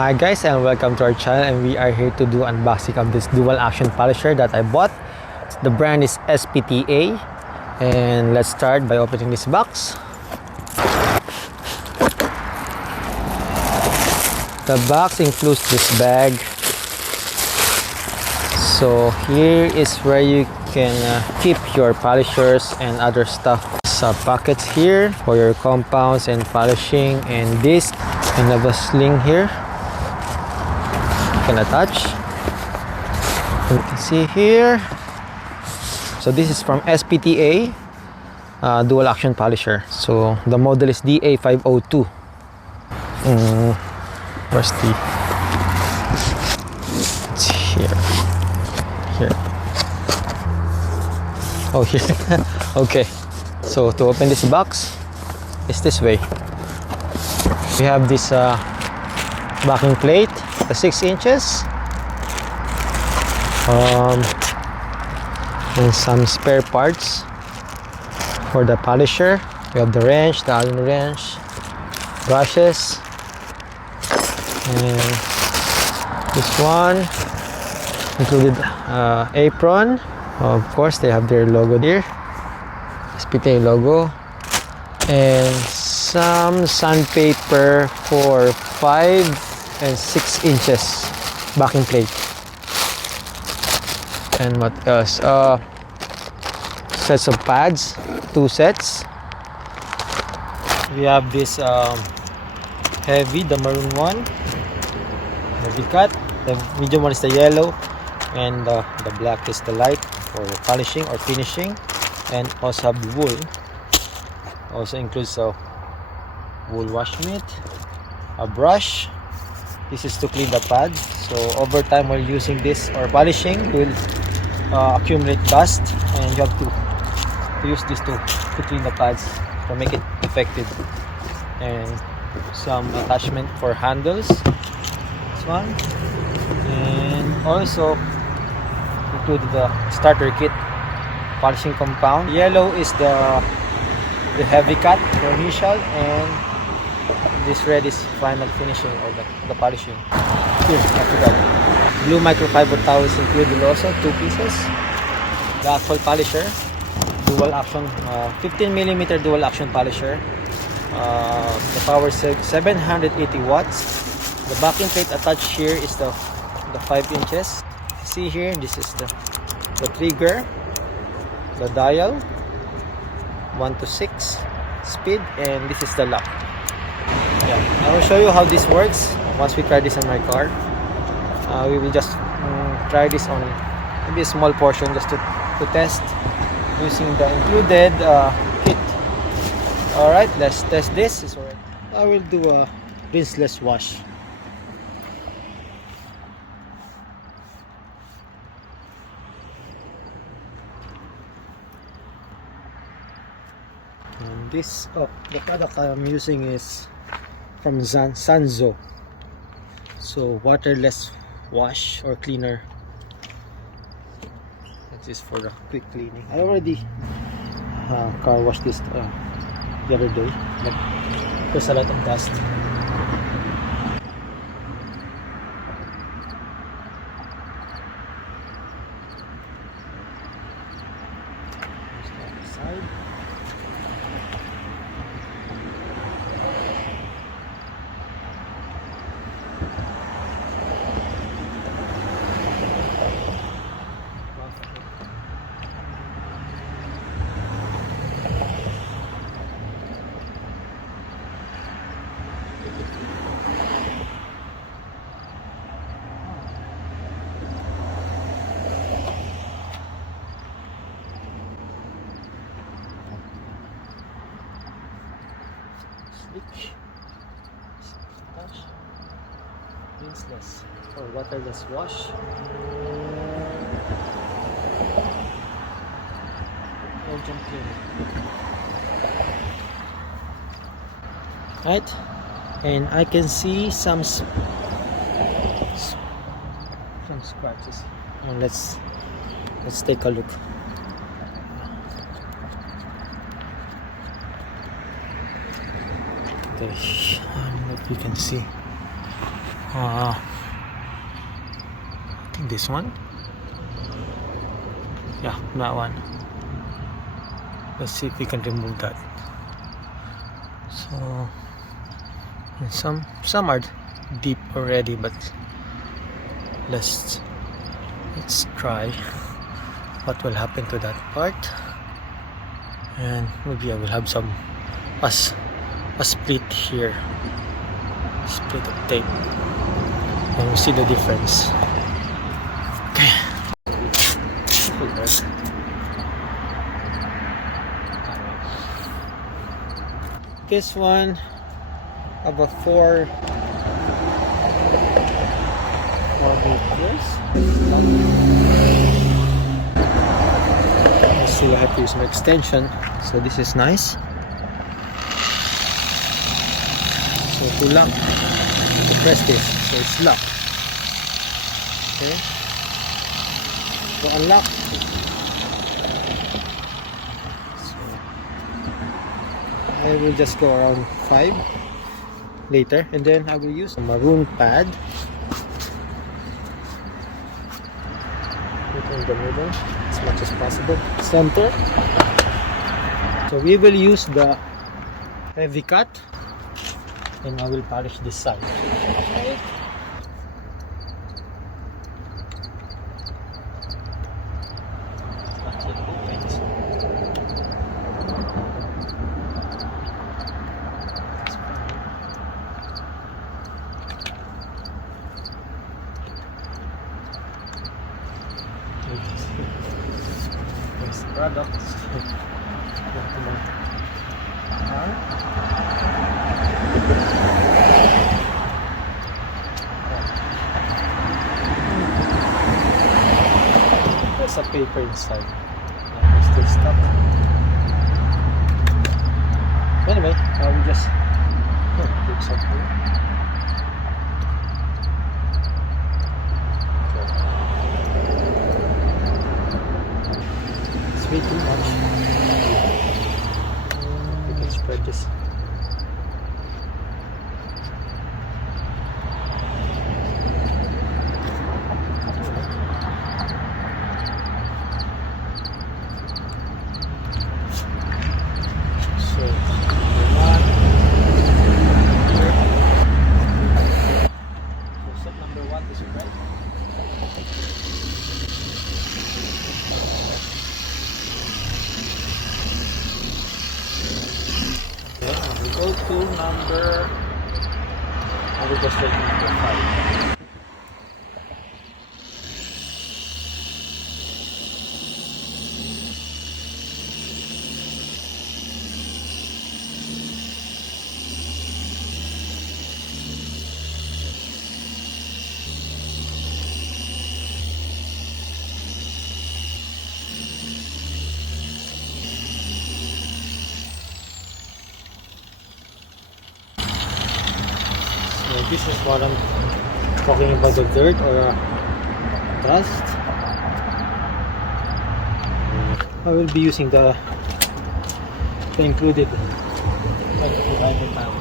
Hi guys, and welcome to our channel, and we are here to do unboxing of this dual action polisher that I bought. The brand is spta, and let's start by opening this box. The box includes this bag, so here is where you can keep your polishers and other stuff. Some pockets here for your compounds and polishing, and this kind of a sling here can attach. You can see here, so this is from spta dual action polisher. So the model is DA502. Where's the, it's here. Oh, here. Okay, so to open this box is this way. We have this backing plate, the 6 inches, and some spare parts for the polisher. We have the wrench, the Allen wrench, brushes, and this one included apron. Of course, they have their logo there, spta logo, and some sandpaper for 5 and 6 inches backing plate. And what else? Sets of pads, 2 sets. We have this heavy, the maroon one, heavy cut. The medium one is the yellow, and the black is the light for polishing or finishing. And also have the wool. Also includes a wool wash mitt, a brush. This is to clean the pad. So over time, while using this or polishing, it will accumulate dust, and you have to use this to clean the pads to make it effective. And some attachment for handles, this one, and also included the starter kit, polishing compound. Yellow is the heavy cut for initial, and this red is final finishing or the polishing. Here, after that, blue microfiber towel is included also, 2 pieces. The actual polisher, dual action, 15mm dual action polisher. The power is 780 watts. The backing plate attached here is the 5 inches. See here, this is the trigger, the dial, 1 to 6 speed, and this is the lock. Yeah, I will show you how this works once we try this on my car. We will just try this on maybe a small portion just to test using the included kit. Alright, let's test this. I will do a rinseless wash. And this, the product I'm using is from Sanzo. So waterless wash or cleaner. This is for the quick cleaning. I already car washed this the other day, but there's a lot of dust. Side. Touch, rinseless or waterless wash. Ocean cleaning. Right, and I can see some scratches. And let's take a look. Okay, what you can see. I think this one. Yeah, that one. Let's see if we can remove that. So, and some are deep already, but let's try what will happen to that part. And maybe I will have a split here, split of tape, and we'll see the difference. Okay. This one about 4 meters. Let's see, I have to use my extension, so this is nice. So to lock, to press this, so it's locked. Okay, to unlock, so I will just go around 5 later, and then I will use a maroon pad. Put in the middle as much as possible, center. So we will use the heavy cut, and I will polish this side. Okay. There's products. There's a paper inside. It's still stuck. Anyway, I will just put something. It's way too much. You can spread this. Go to number, I will just wait number 5. So this is what I'm talking about, the dirt or dust. I will be using the included microfiber towel.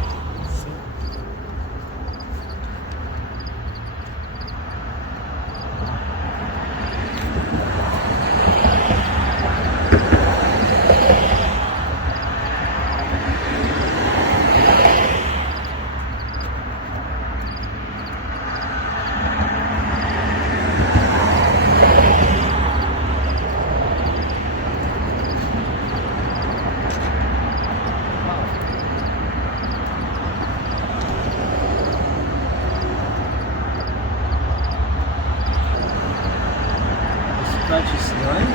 Scratch is done.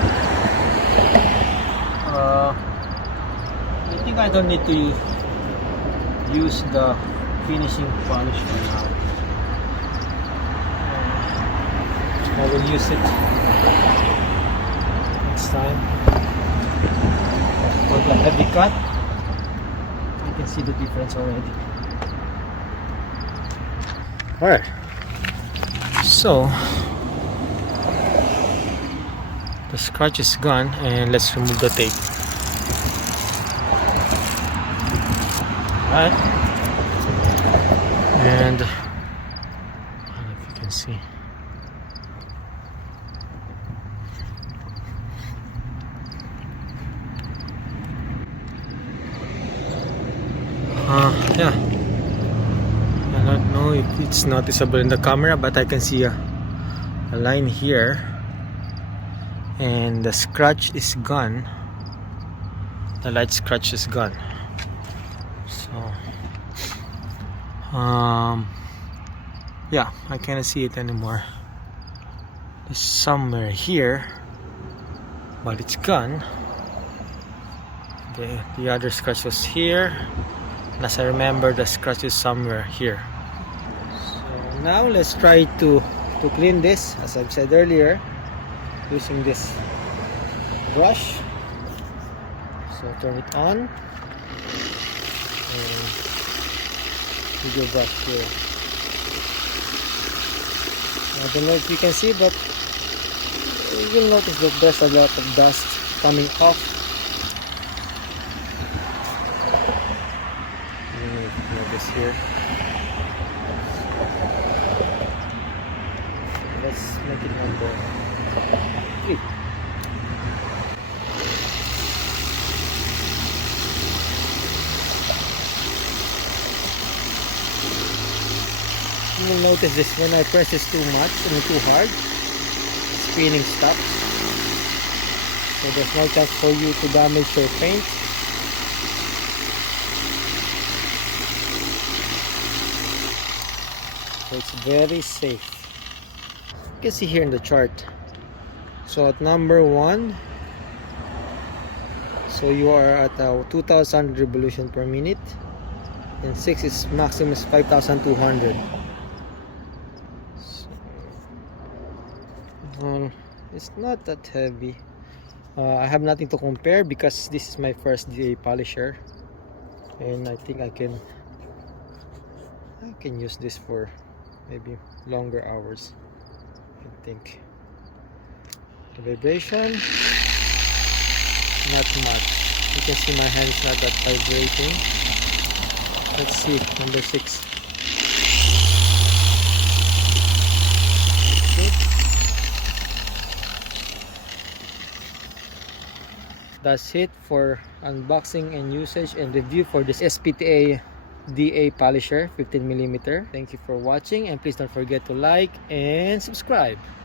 I think I don't need to use the finishing polish for now. I will use it next time. For the heavy cut, you can see the difference already. Alright, so the scratch is gone, and let's remove the tape. Alright, and Yeah, I don't know if it's noticeable in the camera, but I can see a line here, and the scratch is gone. The light scratch is gone. So yeah, I cannot see it anymore. It's somewhere here, but it's gone. The other scratch was here, and as I remember, the scratch is somewhere here. So now let's try to clean this, as I've said earlier, using this brush. So turn it on, and with your brush here. I don't know if you can see, but you'll notice that there's a lot of dust coming off. Notice here. Let's make it number 3. You will notice this when I press this too much and too hard, spinning stops. So there's no chance for you to damage your paint. So it's very safe. You can see here in the chart. So at number 1, so you are at 2000 revolution per minute, and 6 is maximum is 5200. It's not that heavy. I have nothing to compare because this is my first DA polisher, and I think I can use this for maybe longer hours. I think the vibration, not much. You can see my hand is not that vibrating. Let's see number 6. That's it for unboxing and usage and review for this spta DA polisher 15mm. Thank you for watching, and please don't forget to like and subscribe.